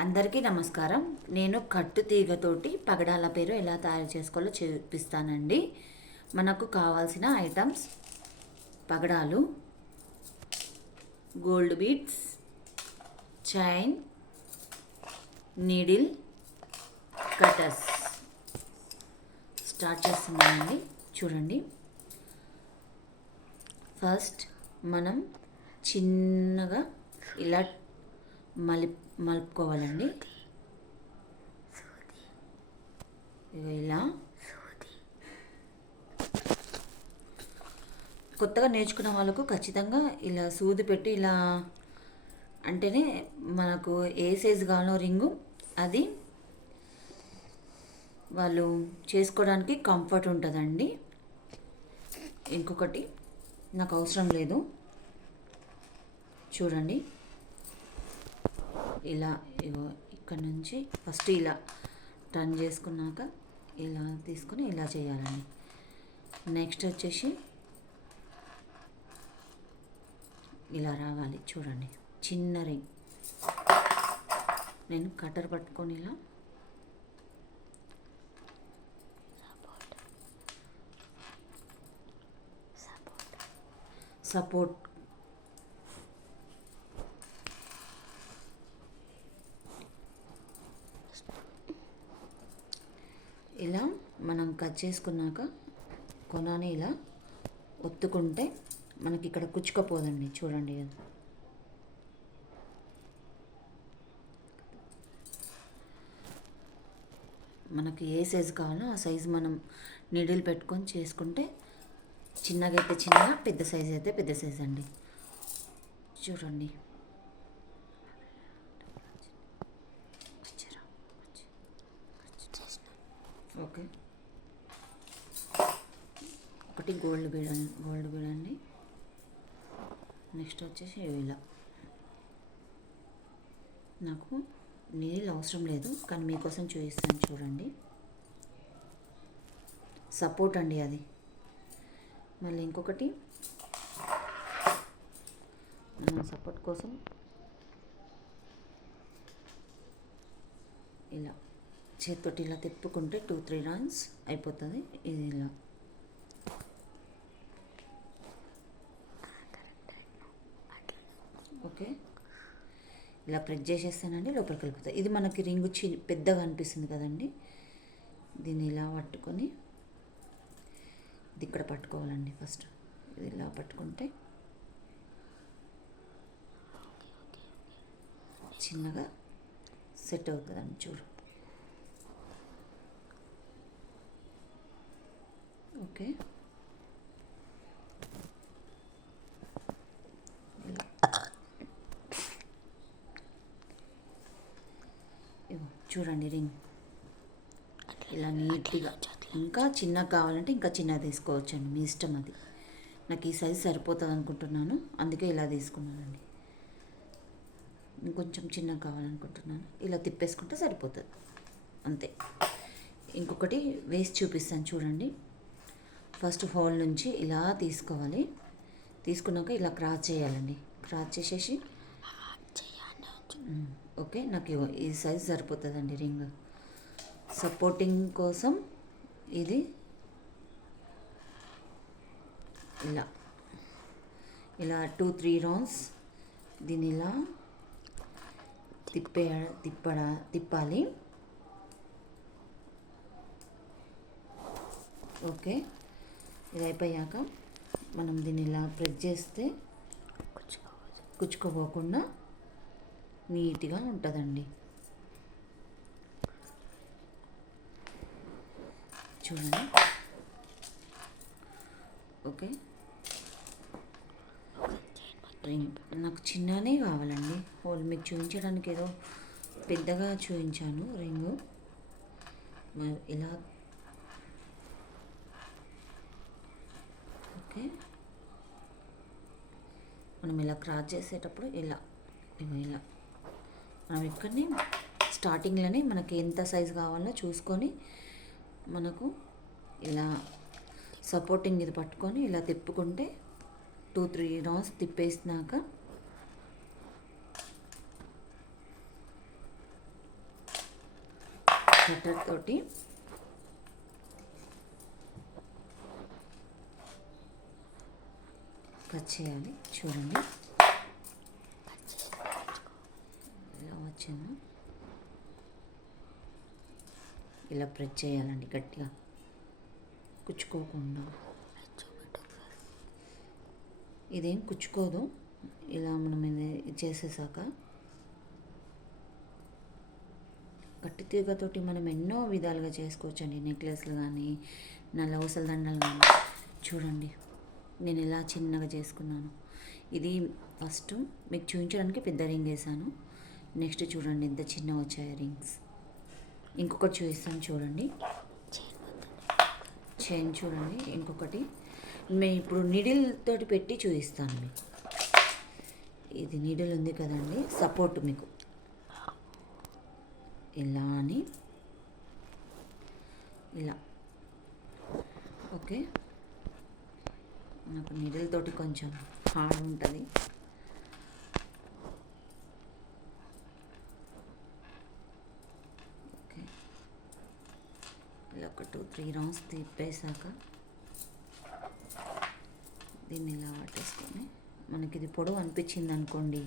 అందరికీ నమస్కారం. నేను కట్టు తీగతోటి పగడాల పేరు ఎలా తయారు చేసుకోవాలో చూపిస్తానండి. మనకు కావాల్సిన ఐటమ్స్: పగడాలు, gold beads, chain, needle, cutters. Start చేస్తున్నానండి. చూడండి, ఫస్ట్ మనం చిన్నగా ఇలా మలుపుకోవాలండి. ఇలా కొత్తగా నేర్చుకున్న వాళ్ళకు ఖచ్చితంగా ఇలా సూది పెట్టి ఇలా అంటేనే మనకు ఏ సైజు కావాలో రింగు అది వాళ్ళు చేసుకోవడానికి కంఫర్ట్ ఉంటుందండి. ఇంకొకటి నాకు అవసరం లేదు. చూడండి, ఇలా ఇక్కడ నుంచి ఫస్ట్ ఇలా టర్న్ చేసుకున్నాక ఇలా తీసుకొని ఇలా చేయాలండి. నెక్స్ట్ వచ్చేసి ఇలా రావాలి. చూడండి, చిన్న రింగ్ నేను కటర్ పట్టుకొని ఇలా సపోర్ట్ ఇలా మనం కట్ చేసుకున్నాక కొనాని ఇలా ఒత్తుకుంటే మనకి ఇక్కడ కుచ్చుకపోదండి. చూడండి, మనకి ఏ సైజు కావాలో ఆ సైజు మనం నీడిల్ పెట్టుకొని చేసుకుంటే చిన్నగా అయితే చిన్నగా, పెద్ద సైజు అయితే పెద్ద సైజు అండి. చూడండి, ఓకే. ఒకటి గోల్డ్ బీడ్ అండి. నెక్స్ట్ వచ్చేసి ఇలా నాకు నీళ్ళు అవసరం లేదు, కానీ మీకోసం చూపిస్తాను. చూడండి, సపోర్ట్ అండి అది. మళ్ళీ ఇంకొకటి మనం సపోర్ట్ కోసం ఇలా చేతితోటి ఇలా తిప్పుకుంటే 2-3 రౌండ్స్ అయిపోతుంది. ఇది ఇలా ఓకే, ఇలా ప్రెస్ చేసేస్తానండి, లోపలికి వెళ్ళిపోతుంది. ఇది మనకి రింగు పెద్దగా అనిపిస్తుంది కదండి. దీన్ని ఇలా పట్టుకొని ఇది ఇక్కడ పట్టుకోవాలండి. ఫస్ట్ ఇది ఇలా పట్టుకుంటే చిన్నగా సెట్ అవుతుందండి. చూడు, ఓకే. చూడండి, రింగ్ ఇలా నీట్గా. ఇంకా చిన్నగా కావాలంటే ఇంకా చిన్నగా తీసుకోవచ్చండి, మీ ఇష్టం అది. నాకు ఈ సైజు సరిపోతుంది అనుకుంటున్నాను, అందుకే ఇలా తీసుకున్నానండి. ఇంకొంచెం చిన్నగా కావాలనుకుంటున్నాను. ఇలా తిప్పేసుకుంటే సరిపోతుంది, అంతే. ఇంకొకటి వేసి చూపిస్తాను. చూడండి, ఫస్ట్ హోల్ నుంచి ఇలా తీసుకోవాలి. తీసుకున్నాక ఇలా క్రాస్ చేయాలండి. క్రాస్ చేసేసి ఓకే, నాకు ఈ సైజ్ సరిపోతుందండి రింగ్. సపోర్టింగ్ కోసం ఇది ఇలా ఇలా 2-3 రౌండ్స్ దీన్ని ఇలా తిప్పాలి. ఓకే, ఇది అయిపోయాక మనం దీన్ని ఇలా ప్రెస్ చేస్తే కుచ్చుకోపోకుండా నీట్గా ఉంటుందండి. చూడండి, ఓకే. రింగ్ నాకు చిన్ననే కావాలండి. హోల్ మీకు చూపించడానికి ఏదో పెద్దగా చూపించాను రింగు. ఇలా ఓకే, మనం ఇలా క్రాస్ చేసేటప్పుడు ఇలా మనం ఇక్కడనే స్టార్టింగ్లోనే మనకి ఎంత సైజు కావాలో చూసుకొని మనకు ఇలా సపోర్టింగ్ ఇది పట్టుకొని ఇలా తిప్పుకుంటే 2-3 రౌండ్స్ తిప్పేసినాక కట్టర్ తోటి కట్ చేయాలి. చూడండి ఇలా వచ్చింది. ఇలా ప్రెస్ చేయాలండి గట్టిగా, కుచ్చుకోకుండా. ఇదేం కుచ్చుకోదు. ఇలా మనం ఇది చేసేసాక గట్టి తీగతోటి మనం ఎన్నో విధాలుగా చేసుకోవచ్చండి. నెక్లెస్లు కానీ, నల్ల ఊసల దండలు కానీ. చూడండి నేను ఇలా చిన్నగా చేసుకున్నాను. ఇది ఫస్ట్ మీకు చూపించడానికి పెద్ద రింగ్ వేసాను. నెక్స్ట్ చూడండి ఎంత చిన్నగా వచ్చాయి రింగ్స్. ఇంకొకటి చూపిస్తాను చూడండి. చైన్ చూడండి. ఇంకొకటి మేము ఇప్పుడు నీడిల్ తోటి పెట్టి చూపిస్తాను మీకు. ఇది నీడిల్ ఉంది కదండి, సపోర్ట్ మీకు. ఇలా అని ఇలా. ఓకే, నాకు నీడిల్ తోటి కొంచెం హార్డ్ ఉంటుంది. ఓకే, ఇలా ఒక 2-3 రౌండ్స్ తిప్పేసాక దీన్ని ఇలా పట్టేసుకొని, మనకి ఇది పొడవు అనిపించింది అనుకోండి,